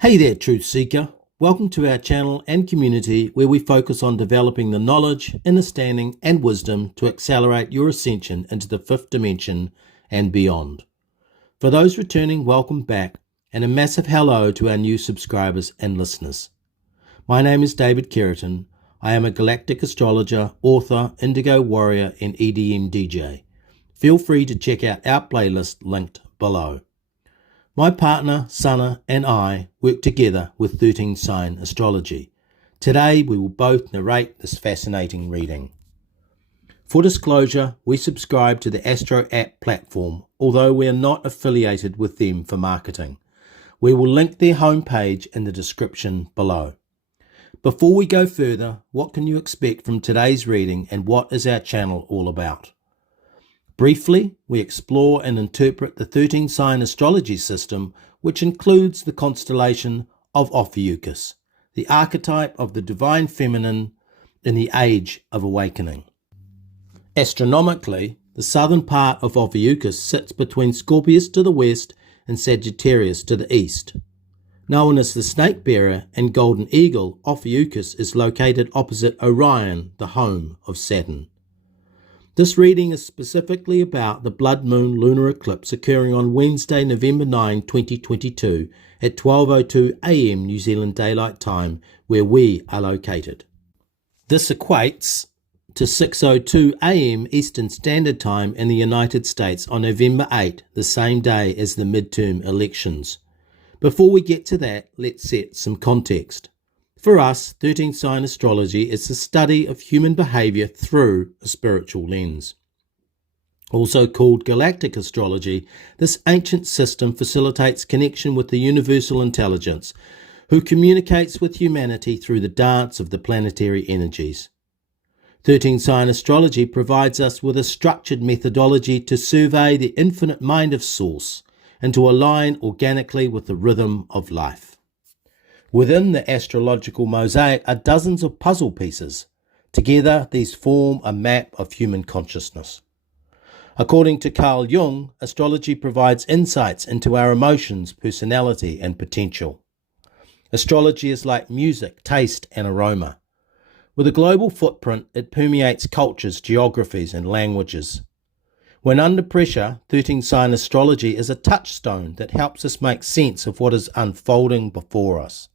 Hey there, Truth Seeker. Welcome to our channel and community where we focus on developing the knowledge, understanding, and wisdom to accelerate your ascension into the fifth dimension and beyond. For those returning, welcome back, and a massive hello to our new subscribers and listeners. My name is David Keratin. I am a galactic astrologer, author, indigo warrior, and EDM DJ. Feel free to check out our playlist linked below. My partner, Sana, and I work together with 13 Sign Astrology. Today we will both narrate this fascinating reading. For disclosure, we subscribe to the Astro app platform, although we are not affiliated with them for marketing. We will link their homepage in the description below. Before we go further, what can you expect from today's reading and what is our channel all about? Briefly, we explore and interpret the 13 sign astrology system, which includes the constellation of Ophiuchus, the archetype of the divine feminine in the age of awakening. Astronomically, the southern part of Ophiuchus sits between Scorpius to the west and Sagittarius to the east. Known as the snake bearer and golden eagle, Ophiuchus is located opposite Orion, the home of Saturn. This reading is specifically about the blood moon lunar eclipse occurring on Wednesday, November 9, 2022 at 12:02 a.m. New Zealand Daylight Time, where we are located. This equates to 6:02 a.m. Eastern Standard Time in the United States on November 8, the same day as the midterm elections. Before we get to that, let's set some context. For us, 13 sign astrology is the study of human behavior through a spiritual lens. Also called galactic astrology, this ancient system facilitates connection with the universal intelligence, who communicates with humanity through the dance of the planetary energies. 13 sign astrology provides us with a structured methodology to survey the infinite mind of Source and to align organically with the rhythm of life. Within the astrological mosaic are dozens of puzzle pieces. Together, these form a map of human consciousness. According to Carl Jung, astrology provides insights into our emotions, personality, and potential. Astrology is like music, taste, and aroma. With a global footprint, it permeates cultures, geographies, and languages. When under pressure, 13 sign astrology is a touchstone that helps us make sense of what is unfolding before us.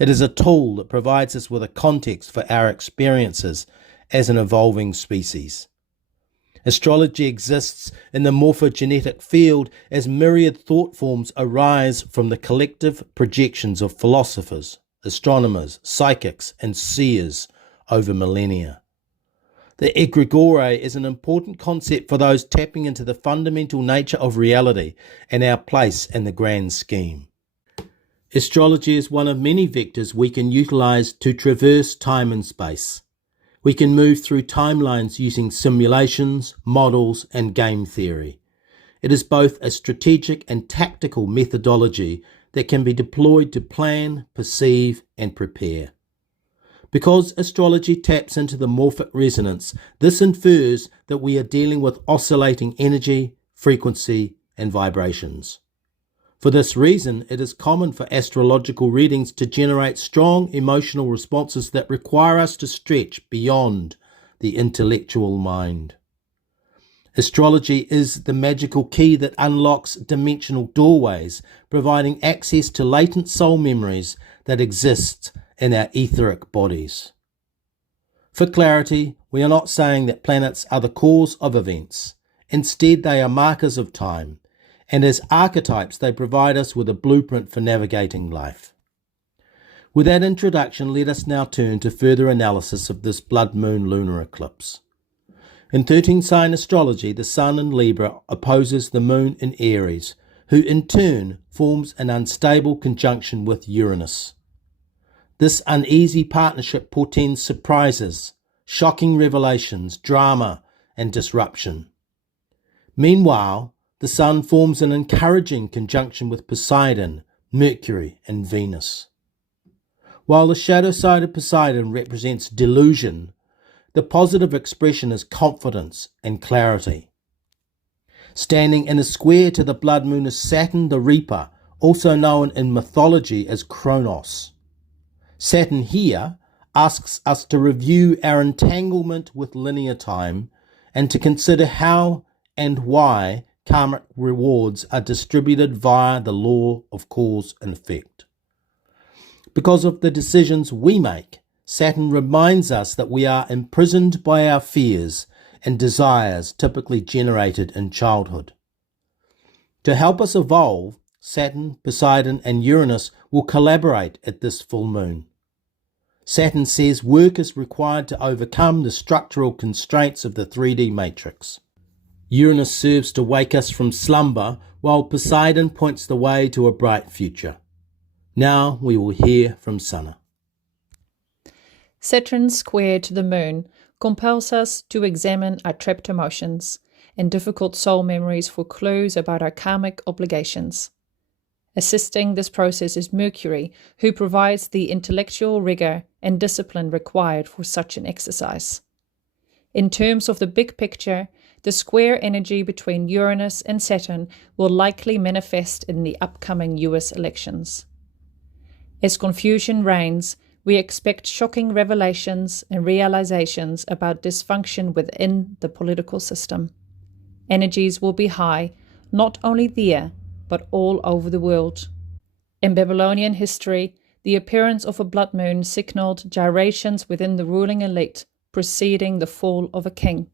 It is a tool that provides us with a context for our experiences as an evolving species. Astrology exists in the morphogenetic field as myriad thought forms arise from the collective projections of philosophers, astronomers, psychics, and seers over millennia. The egregore is an important concept for those tapping into the fundamental nature of reality and our place in the grand scheme. Astrology is one of many vectors we can utilize to traverse time and space. We can move through timelines using simulations, models, and game theory. It is both a strategic and tactical methodology that can be deployed to plan, perceive, and prepare. Because astrology taps into the morphic resonance, this infers that we are dealing with oscillating energy, frequency, and vibrations. For this reason, it is common for astrological readings to generate strong emotional responses that require us to stretch beyond the intellectual mind. Astrology is the magical key that unlocks dimensional doorways, providing access to latent soul memories that exist in our etheric bodies. For clarity, we are not saying that planets are the cause of events. Instead, they are markers of time, and as archetypes, they provide us with a blueprint for navigating life. With that introduction, let us now turn to further analysis of this blood moon lunar eclipse. In 13 sign astrology, the Sun in Libra opposes the Moon in Aries, who in turn forms an unstable conjunction with Uranus. This uneasy partnership portends surprises, shocking revelations, drama, and disruption. Meanwhile, the Sun forms an encouraging conjunction with Poseidon, Mercury, and Venus. While the shadow side of Poseidon represents delusion, the positive expression is confidence and clarity. Standing in a square to the blood moon is Saturn the Reaper, also known in mythology as Kronos. Saturn here asks us to review our entanglement with linear time and to consider how and why karmic rewards are distributed via the law of cause and effect. Because of the decisions we make, Saturn reminds us that we are imprisoned by our fears and desires typically generated in childhood. To help us evolve, Saturn, Poseidon, and Uranus will collaborate at this full moon. Saturn says work is required to overcome the structural constraints of the 3D matrix. Uranus serves to wake us from slumber, while Poseidon points the way to a bright future. Now we will hear from Sana. Saturn square to the moon compels us to examine our trapped emotions and difficult soul memories for clues about our karmic obligations. Assisting this process is Mercury, who provides the intellectual rigor and discipline required for such an exercise. In terms of the big picture, the square energy between Uranus and Saturn will likely manifest in the upcoming US elections. As confusion reigns, we expect shocking revelations and realizations about dysfunction within the political system. Energies will be high, not only there, but all over the world. In Babylonian history, the appearance of a blood moon signaled gyrations within the ruling elite preceding the fall of a king.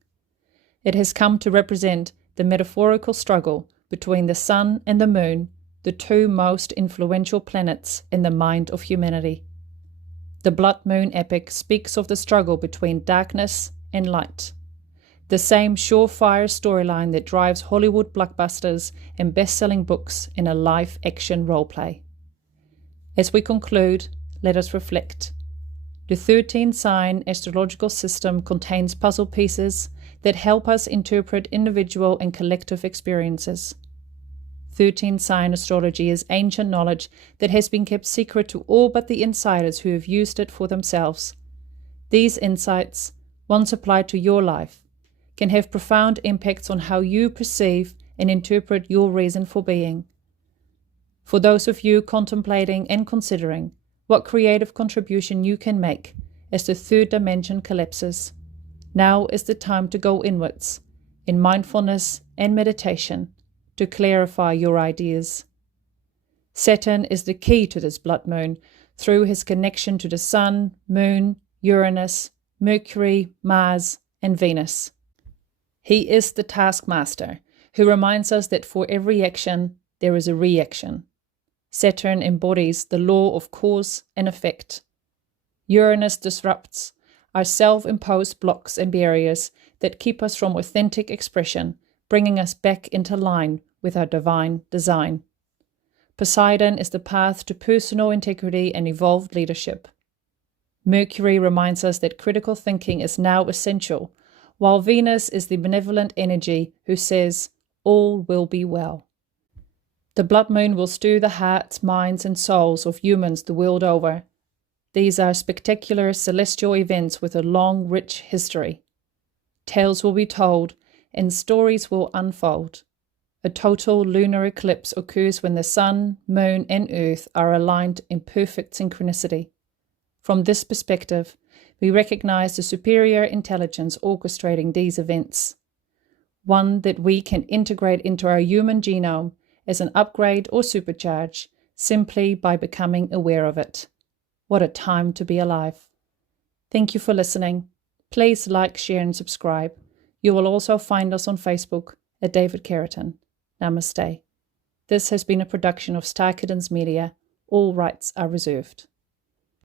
It has come to represent the metaphorical struggle between the sun and the moon, the two most influential planets in the mind of humanity. The blood moon epic speaks of the struggle between darkness and light, the same surefire storyline that drives Hollywood blockbusters and best-selling books in a live-action roleplay. As we conclude, let us reflect. The 13-sign astrological system contains puzzle pieces that help us interpret individual and collective experiences. 13-sign astrology is ancient knowledge that has been kept secret to all but the insiders who have used it for themselves. These insights, once applied to your life, can have profound impacts on how you perceive and interpret your reason for being. For those of you contemplating and considering what creative contribution you can make as the third dimension collapses, now is the time to go inwards, in mindfulness and meditation, to clarify your ideas. Saturn is the key to this blood moon through his connection to the Sun, Moon, Uranus, Mercury, Mars, and Venus. He is the taskmaster who reminds us that for every action there is a reaction. Saturn embodies the law of cause and effect. Uranus disrupts our self-imposed blocks and barriers that keep us from authentic expression, bringing us back into line with our divine design. Poseidon is the path to personal integrity and evolved leadership. Mercury reminds us that critical thinking is now essential, while Venus is the benevolent energy who says, all will be well. The blood moon will stir the hearts, minds, and souls of humans the world over. These are spectacular celestial events with a long, rich history. Tales will be told, and stories will unfold. A total lunar eclipse occurs when the sun, moon, and earth are aligned in perfect synchronicity. From this perspective, we recognize the superior intelligence orchestrating these events, one that we can integrate into our human genome as an upgrade or supercharge simply by becoming aware of it. What a time to be alive. Thank you for listening. Please like, share, and subscribe. You will also find us on Facebook at David Keratin. Namaste. This has been a production of Star Kittens Media. All rights are reserved.